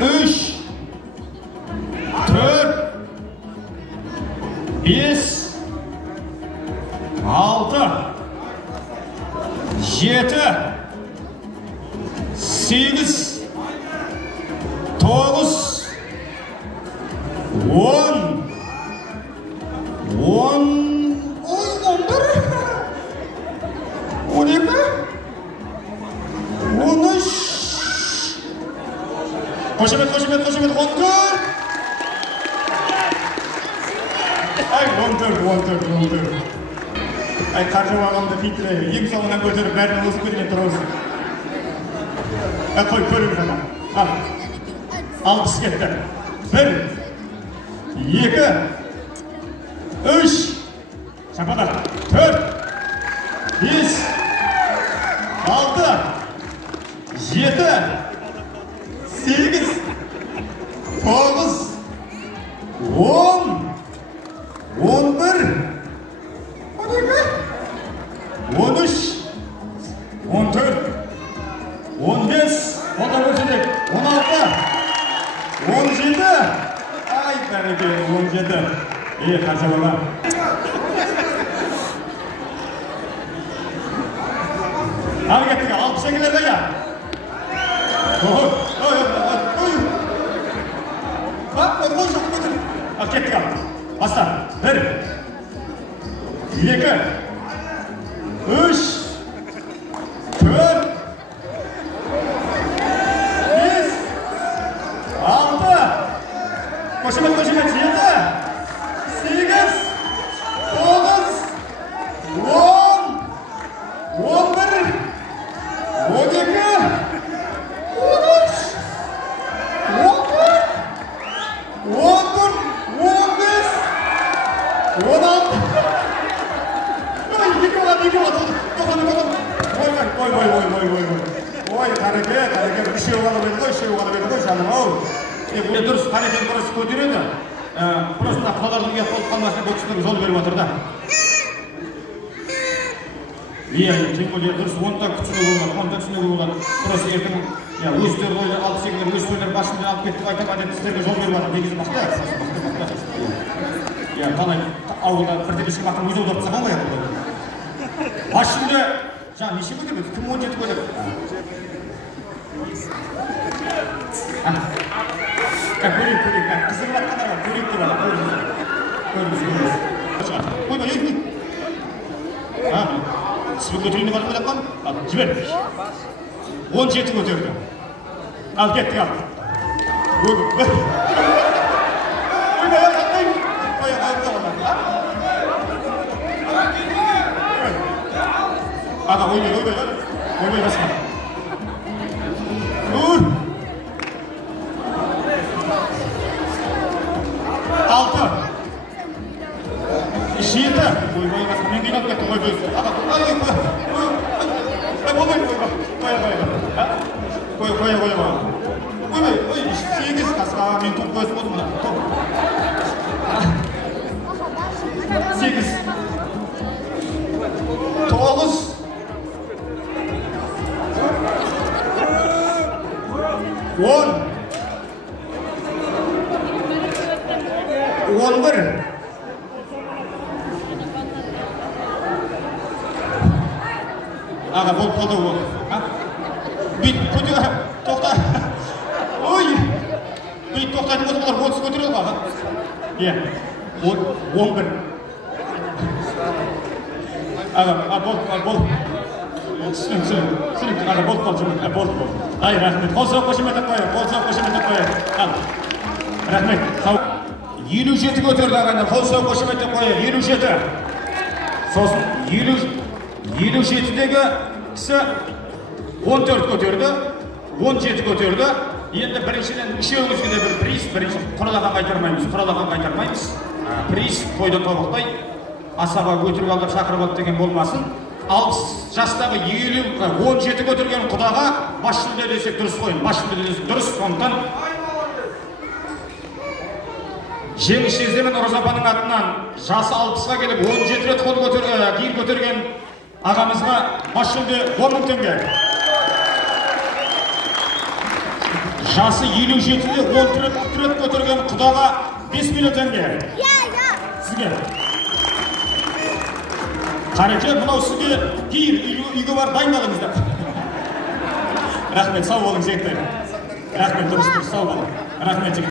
3, 4, 5, 6, 7, 8, 9, 10, 14. Ay, 14. Ay, qarşı bağlamda fikri, ең соңынан көтеріп, бәрін осы көтерген тұрғызын. Қой, көріп жана. Ал, 60 кетті. 1, 2, 3, шападар. 4, 5, 6, 7, 8, 9, 10, 11, 13, 14, 15, 16, 17, ay bәрекелді 17. Қарсы бала. Ал кеттік, 60 келерді ға. Al kettik al. Basta. 1, 2, 3, 4, 5, 6, koşumet 7, 8, 9, 10, 11, 12, 13, 14, 15, 16. Ой, қареке, үшеу ғалып еді ғой, жаным, ау. Дұрыс, қарекені дұрыс көтереді. Просто қодардың ұят болып қалмасына бұл кісілер жол беріп отыр да. Тем более дұрыс, онда күтсінуге болады. Просто ертең өздері ойды, 68-лер өздері басында алып кеттік айтып, әдетістерге жол беріп отыр. Негізі бақты. Қалай ауылда бірден бақтың өзі отырып саған ғой. Басында, неше көтереді? Кім 17 көтереді? Көрейік. Қызығы батқандар бар. Көрейік деп ала. Көріңіз. Сібі көтерейіне барып қойдаққан? Жібер. 17 көтерді. Ал кеттік ал. Аға, ойбай басма. 6, 7, ойбай басма. Мен қинап кетті, ойбай. Аға, Ойбай, 8 қасқа, мен топ қойып болдым мұна. 8, 9, 10, 11, Аға, болып қалды ол. Бүйт, көтеге, тоқта. Ой, бүйт тоқтайтын болса бұлар 30 көтереді аға. 11. Аға, бол. Түсінім, аға, болып қалды. Болды. Ай, рахмет. Қолсау қошемет қойы. Рахмет. 57 көтерді ағайындар. Қолсау қошемет қойы. 57. Сосын 57-дегі кісі 14 көтерді, 17 көтерді. Енді біріншіден үшеуімізге де бір приз, бірінші құралаған қайтармаймыз. Приз тойды тобықтай, асаба өтірік алдыр шақырып алды деген болмасын. 60 жастағы 17 көтерген құдаға бас жүлде десек дұрыс қойын. Бас жүлде десек дұрыс, сондықтан жеңіс жездемен Розапаның атынан жасы 60-ға келіп 17 рет гир көтерген ағамызға бас жүлде 10 000 теңге. Жасы 57-де 10 рет көтерген құдаға 5 миллион теңге. Сізге. Қареке, мынау сізге кейір үйге бар дайындалыңыздар. Рахмет, сау болыңыз жігіттер. Рахмет, дұрыс, сау болың. Рахмет жігіттер.